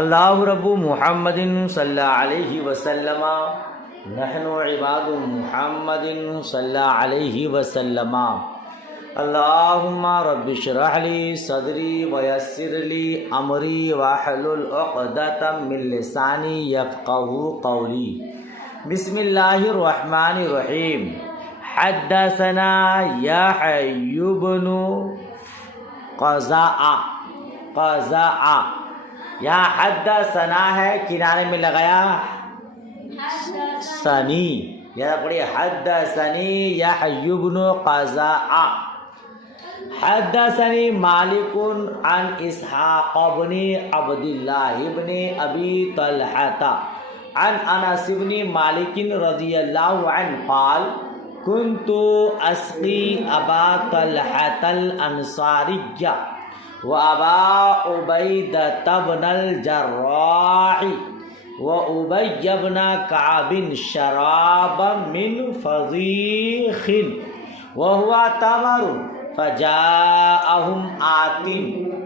اللہ رب محمد صلی اللہ علیہ وسلم نحن عباد محمد صلی اللہ علیہ وسلم اللہم رب اشرح لی صدری ویسر لی امری واحلل عقدۃ من لسانی یفقہوا قولی بسم اللہ الرحمن الرحیم حدثنا یحیی بن قزاع یہاں حدثنا ہے کنارے میں لگایا سنی، یہاں پڑھی حدثنی یحیی بن قزاع حدثنی مالک عن اسحاق بن عبد اللہ بن ابی طلحہ عن انس بن مالک رضی اللہ عنہ قال كنت اسقی ابا طلحة الانصاری وابا عبیدة بن الجراح وابی بن کعب شرابا من فضیخ وهو تمر فجاءهم آت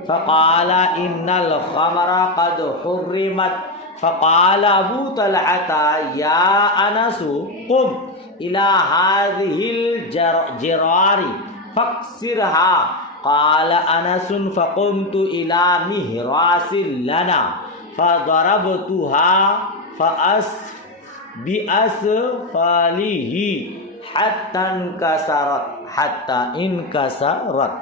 فقال ان الخمر قد حرمت فقال ابو طلحة یا انس قم الى هذه الجرار فاكسرها قال انس فقمت الى مهراس لنا فضربتها بأسفله حتى انكسرت۔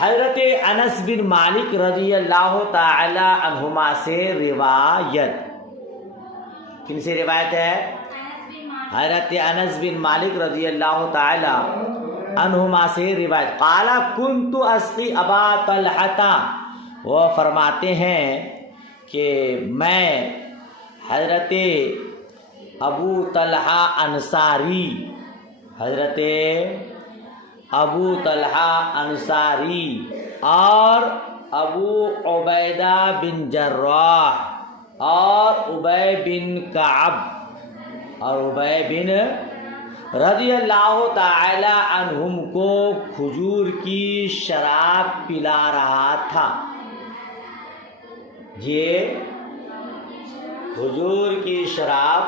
حضرت انس بن مالک رضی اللہ تعالی عنہما سے روایت، کن سے روایت ہے؟ حضرت انس بن مالک رضی اللہ تعالی عنہما سے روایت۔ قال كنت اسقی ابا طلحہ، وہ فرماتے ہیں کہ میں حضرت ابو طلحہ انصاری، حضرت ابو طلحہ انصاری اور ابو عبیدہ بن جراح اور ابی بن کعب اور ابی بن رضی اللہ تعالی عنہم کو کھجور کی شراب پلا رہا تھا۔ یہ کھجور کی شراب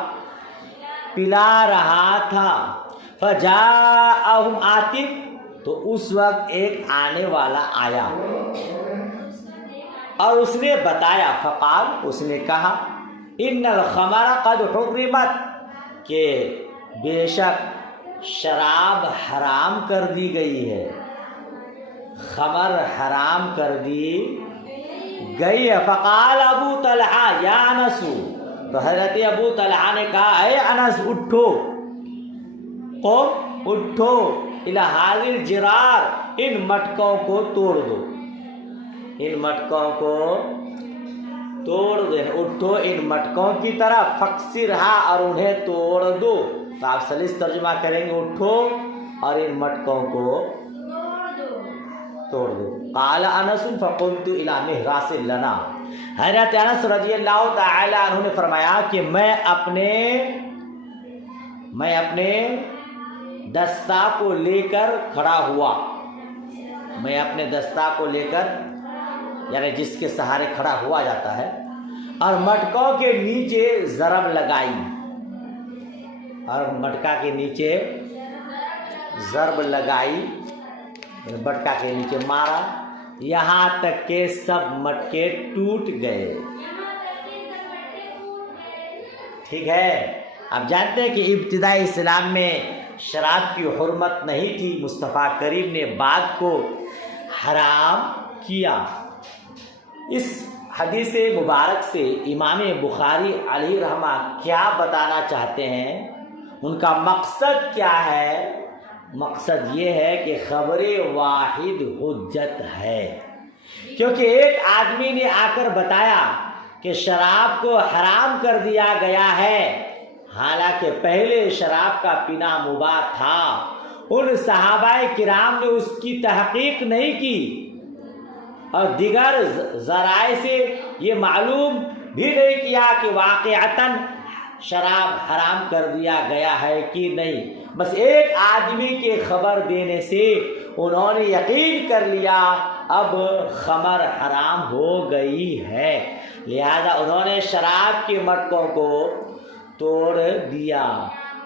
پلا رہا تھا۔ فجاءہم آت، تو اس وقت ایک آنے والا آیا اور اس نے بتایا، فقال، اس نے کہا، ان الخمر قد حرمت، کہ بے شک شراب حرام کر دی گئی ہے، خمر حرام کر دی گئی ہے۔ فقال ابو طلحہ یا انس، تو حضرت ابو طلحہ نے کہا، اے انس اٹھو، قم، اٹھو، الی هذه الجرار، ان مٹکوں کو توڑ دو، ان مٹکوں کو توڑ دو، اٹھو ان مٹکوں کی طرف، فکسرہا، اور انہیں توڑ دو۔ تو آپ سلیس ترجمہ کریں گے، اٹھو اور ان مٹکوں کو توڑ دو۔ قال انس فقمت الی مہراس لنا، حضرت انس رضی اللہ تعالی عنہ نے فرمایا کہ میں اپنے دستہ کو لے کر کھڑا ہوا، میں اپنے دستہ کو لے کر، یعنی جس کے سہارے کھڑا ہوا جاتا ہے، اور مٹکوں کے نیچے ضرب لگائی، اور مٹکا کے نیچے ضرب لگائی، مٹکا کے نیچے مارا، یہاں تک کہ سب مٹکے ٹوٹ گئے۔ ٹھیک ہے، آپ جانتے ہیں کہ ابتدائی اسلام میں شراب کی حرمت نہیں تھی، مصطفیٰ کریم نے بعد کو حرام کیا۔ اس حدیث مبارک سے امام بخاری علیہ رحمہ کیا بتانا چاہتے ہیں، ان کا مقصد کیا ہے؟ مقصد یہ ہے کہ خبر واحد حجت ہے، کیونکہ ایک آدمی نے آ کر بتایا کہ شراب کو حرام کر دیا گیا ہے، حالانکہ پہلے شراب کا پینا مباح تھا۔ ان صحابہ کرام نے اس کی تحقیق نہیں کی اور دیگر ذرائع سے یہ معلوم بھی نہیں کیا کہ واقعتاً شراب حرام کر دیا گیا ہے کہ نہیں۔ بس ایک آدمی کے خبر دینے سے انہوں نے یقین کر لیا اب خمر حرام ہو گئی ہے، لہذا انہوں نے شراب کے مٹکوں کو توڑ دیا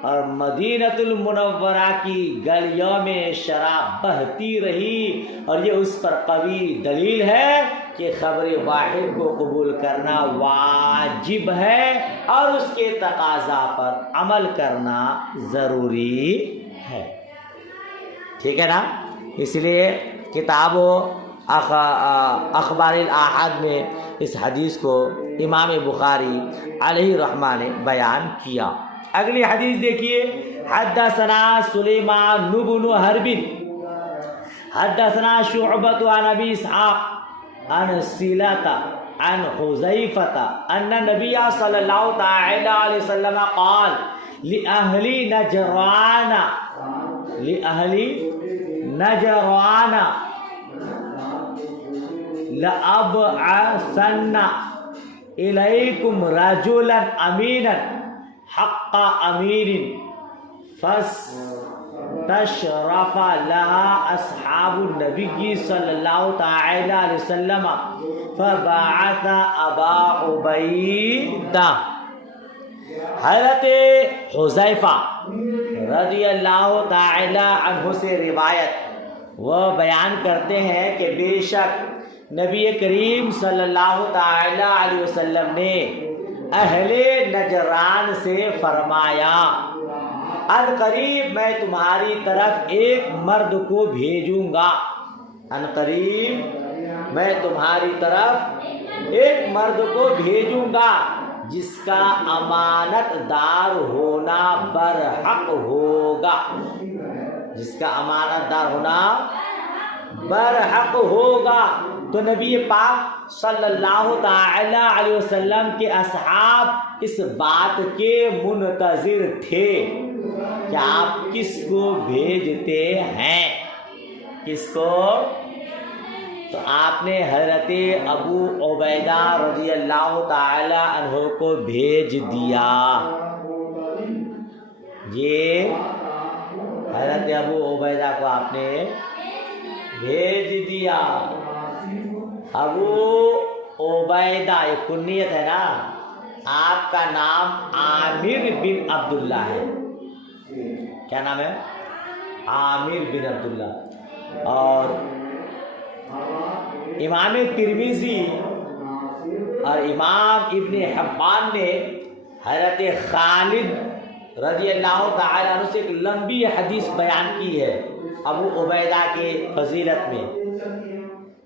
اور مدینۃ المنورہ کی گلیوں میں شراب بہتی رہی، اور یہ اس پر قوی دلیل ہے کہ خبر واحد کو قبول کرنا واجب ہے اور اس کے تقاضا پر عمل کرنا ضروری ہے۔ ٹھیک ہے نا؟ اس لیے کتاب و اخبار الآحاد میں اس حدیث کو امام بخاری علیہ رحمہ نے بیان کیا۔ اگلی حدیث دیکھیے، حدثنا سلیمان بن حرب حدثنا شعبة عن ابی اسحاق عن سیلۃ عن حذیفۃ ان النبی صلی اللہ تعالی علیہ وسلم قال لأہل نجران لأبعثن إليكم رجلا أمينا حق أمير فاستشرف لها أصحاب النبي صلى الله تعالى عليه وسلم فبعث أبا عبيدة۔ حضرت حذیفہ رضی اللہ تعالی عنہ سے روایت، وہ بیان کرتے ہیں کہ بے شک نبی کریم صلی اللہ تعالی علیہ وسلم نے اہل نجران سے فرمایا، ان قریب میں تمہاری طرف ایک مرد کو بھیجوں گا، ان قریب میں تمہاری طرف ایک مرد کو بھیجوں گا جس کا امانت دار ہونا برحق ہوگا، جس کا امانت دار ہونا برحق ہوگا۔ تو نبی پاک صلی اللہ تعالی علیہ وسلم کے اصحاب اس بات کے منتظر تھے کہ آپ کس کو بھیجتے ہیں، کس کو؟ تو آپ نے حضرت ابو عبیدہ رضی اللہ تعالی عنہ کو بھیج دیا۔ یہ حضرت ابو عبیدہ کو آپ نے بھیج دیا۔ ابو عبیدہ ایک کنیت ہے نا، آپ کا نام عامر بن عبداللہ ہے۔ کیا نام ہے؟ عامر بن عبداللہ۔ اور امام ترمذی اور امام ابن حبان نے حضرت خالد رضی اللہ تعالی عنہ سے ایک لمبی حدیث بیان کی ہے ابو عبیدہ کے فضیلت میں،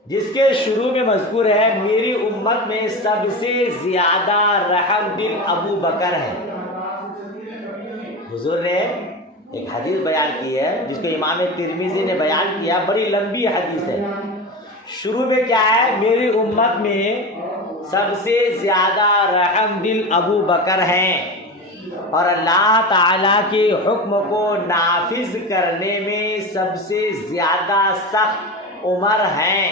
جس کے شروع میں مذکور ہے میری امت میں سب سے زیادہ رحم دل ابو بکر ہے۔ حضور نے ایک حدیث بیان کی ہے جس کو امام ترمذی نے بیان کیا، بڑی لمبی حدیث ہے۔ شروع میں کیا ہے؟ میری امت میں سب سے زیادہ رحم دل ابو بکر ہیں اور اللہ تعالیٰ کے حکم کو نافذ کرنے میں سب سے زیادہ سخت عمر ہیں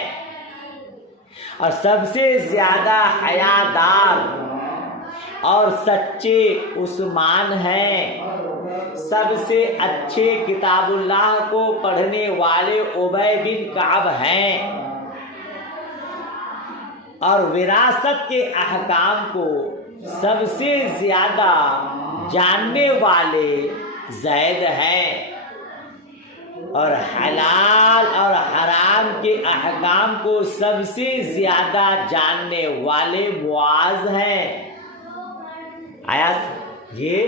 اور سب سے زیادہ حیادار اور سچے عثمان ہیں، سب سے اچھے کتاب اللہ کو پڑھنے والے ابی بن کعب ہیں اور وراثت کے احکام کو سب سے زیادہ جاننے والے زید ہیں اور حلال اور حرام کے احکام کو سب سے زیادہ جاننے والے معاذ ہیں۔ آیا یہ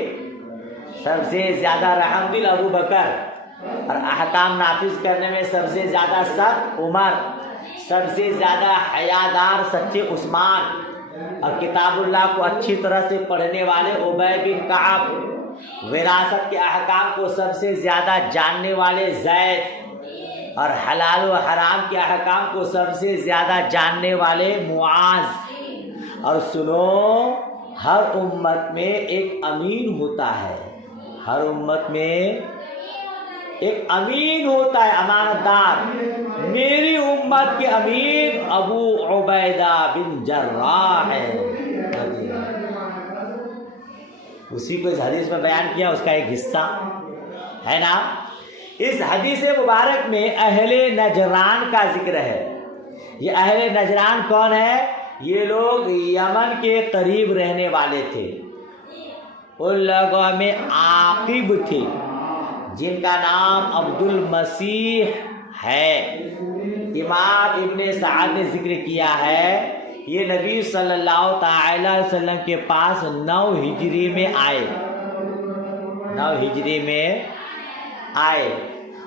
سب سے زیادہ رحم دل ابو بکر اور احکام نافذ کرنے میں سب سے زیادہ سخت عمر، سب سے زیادہ حیادار سچے عثمان اور کتاب اللہ کو اچھی طرح سے پڑھنے والے ابی بن کعب، وراثت کے احکام کو سب سے زیادہ جاننے والے زید اور حلال و حرام کے احکام کو سب سے زیادہ جاننے والے معاذ۔ اور سنو، ہر امت میں ایک امین ہوتا ہے، ہر امت میں ایک امین ہوتا ہے، امانت دار۔ میری امت کے امین ابو عبیدہ بن جراح ہے، اسی کو اس حدیث میں بیان کیا، اس کا ایک حصہ۔ ہے نا. اس حدیث مبارک میں اہل نجران کا ذکر ہے. یہ اہل نجران کون ہے؟ یہ لوگ یمن کے قریب رہنے والے تھے. ان لوگوں میں عاقب تھے جن کا نام عبد المسیح ہے. امام ابن سعد نے ذکر کیا ہے یہ نبی صلی اللہ تعالی علیہ وسلم کے پاس 9 ہجری میں آئے. 9 ہجری میں آئے.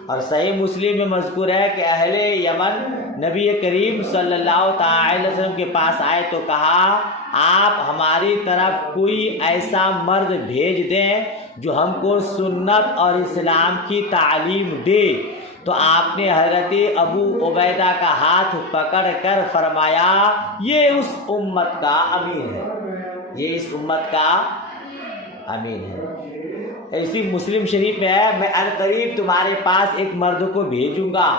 اور صحیح مسلم میں مذکور ہے کہ اہل یمن نبی کریم صلی اللہ تعالی علیہ وسلم کے پاس آئے تو کہا آپ ہماری طرف کوئی ایسا مرد بھیج دیں جو ہم کو سنت اور اسلام کی تعلیم دے. تو آپ نے حضرت ابو عبیدہ کا ہاتھ پکڑ کر فرمایا یہ اس امت کا امین ہے. یہ اس امت کا امین ہے. اسی مسلم شریف میں ہے میں عنقریب تمہارے پاس ایک مرد کو بھیجوں گا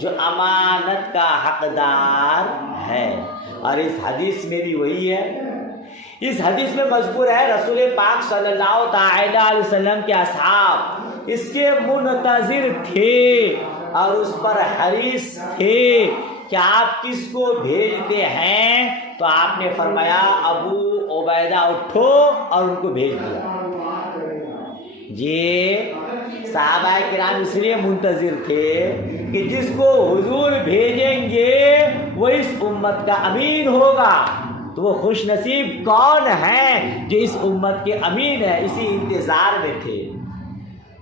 جو امانت کا حقدار ہے. اور اس حدیث میں بھی وہی ہے. اس حدیث میں مذکور ہے رسول پاک صلی اللہ تعالی علیہ وسلم کے اصحاب اس کے منتظر تھے اور اس پر حریص تھے کہ آپ کس کو بھیجتے ہیں. تو آپ نے فرمایا ابو عبیدہ اٹھو اور ان کو بھیج دیا. یہ صحابہ کرام اس لیے منتظر تھے کہ جس کو حضور بھیجیں گے وہ اس امت کا امین ہوگا. تو وہ خوش نصیب کون ہیں جو اس امت کے امین ہے. اسی انتظار میں تھے.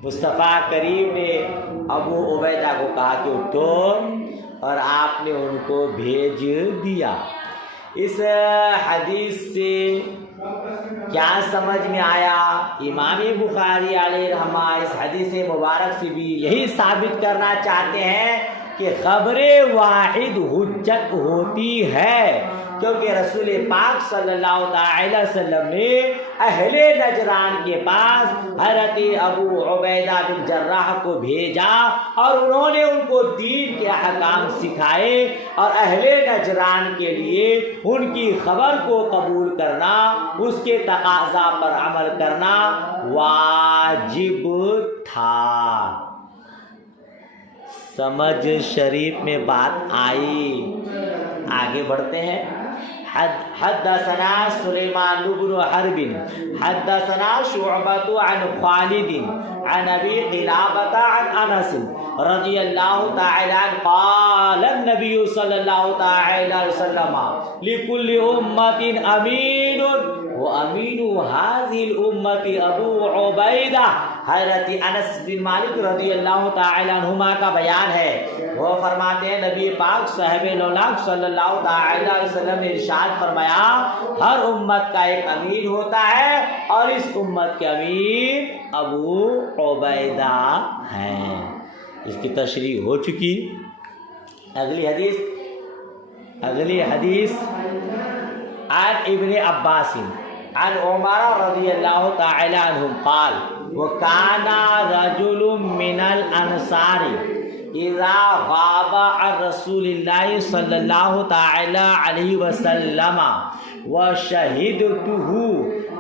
مصطفیٰ کریم نے ابو عبیدہ کو کہا کہ اٹھو اور آپ نے ان کو بھیج دیا. اس حدیث سے کیا سمجھ میں آیا؟ امام بخاری علیہ رحمہ اس حدیث مبارک سے بھی یہی ثابت کرنا چاہتے ہیں کہ خبر واحد حجت ہوتی ہے کیونکہ رسول پاک صلی اللہ تعالی وسلم نے اہل نجران کے پاس حضرت ابو عبیدہ بن جراح کو بھیجا اور انہوں نے ان کو دین کے احکام سکھائے. اور اہل نجران کے لیے ان کی خبر کو قبول کرنا اس کے تقاضا پر عمل کرنا واجب تھا. سمجھ شریف میں بات آئی. آگے بڑھتے ہیں. حدثنا سلیمان بن حرب حدثنا شعبة عن خالد عن ابي قلابة عن انس رضي الله تعالى عنه قال النبي صلى الله تعالى عليه وسلم لكل امة امين وامين هذه الامة ابو عبيدة. حضرت انس بن مالک رضی اللہ تعالی عنہما کا بیان ہے. وہ فرماتے ہیں نبی پاک صاحب لولاک صلی اللہ تعالی علیہ وسلم نے ارشاد فرمایا ہر امت کا ایک امین ہوتا ہے اور اس امت کے امین ابو عبیدہ ہیں. اس کی تشریح ہو چکی. اگلی حدیث عن ابن عباس عن عمر رضی اللہ تعالی عنہ قال وكان رجل من الانصار اذا غاب عن رسول الله صلى الله تعالى عليه وسلم وشهدته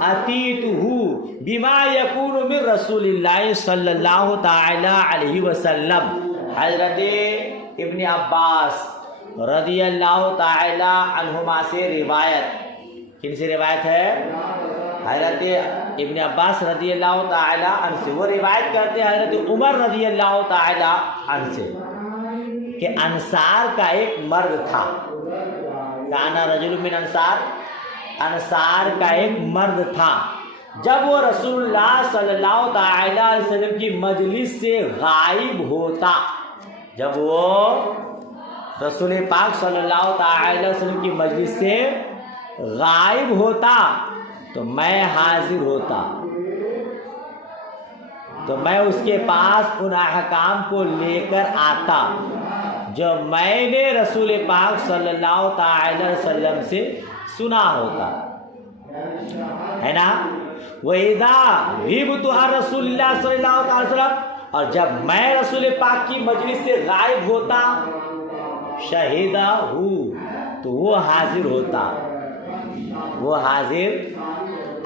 اتيته بما يكون من رسول الله صلى الله تعالى عليه وسلم. حضرت ابن عباس رضی اللہ تعالی عنہما سے روایت. کن سے روایت ہے؟ حضرت ابن عباس رضی اللہ تعالی عنہ سے. وہ روایت کرتے ہیں حضرت عمر رضی اللہ تعالی عنہ سے کہ انصار کا ایک مرد تھا. کانا رجل من انصار کا ایک مرد تھا. جب وہ رسول اللہ صلی اللہ تعالی علیہ وسلم کی مجلس سے غائب ہوتا، جب وہ رسول پاک صلی اللہ تعالی علیہ وسلم کی مجلس سے غائب ہوتا تو میں حاضر ہوتا، تو میں اس کے پاس ان احکام کو لے کر آتا جو میں نے رسول پاک صلی اللہ تعالی علیہ وسلم سے سنا ہوتا ہے نا. وَإِذَا غِبْتُ عَنْ رَسُولِ اللَّهِ صلی اللہ تعالی وسلم، اور جب میں رسول پاک کی مجلس سے غائب ہوتا شہیدہ ہوں تو وہ حاضر ہوتا. وہ حاضر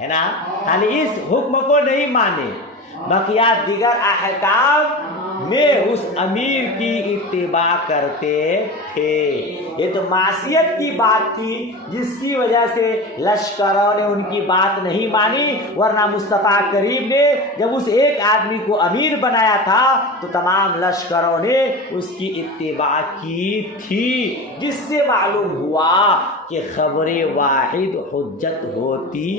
ہے نا, خالی اس حکم کو نہیں مانے, بقیہ دیگر احکام میں اس امیر کی اتباع کرتے تھے. یہ تو معصیت کی بات تھی جس کی وجہ سے لشکروں نے ان کی بات نہیں مانی, ورنہ مصطفیٰ کریم نے جب اس ایک آدمی کو امیر بنایا تھا تو تمام لشکروں نے اس کی اتباع کی تھی, جس سے معلوم ہوا کہ خبر واحد حجت ہوتی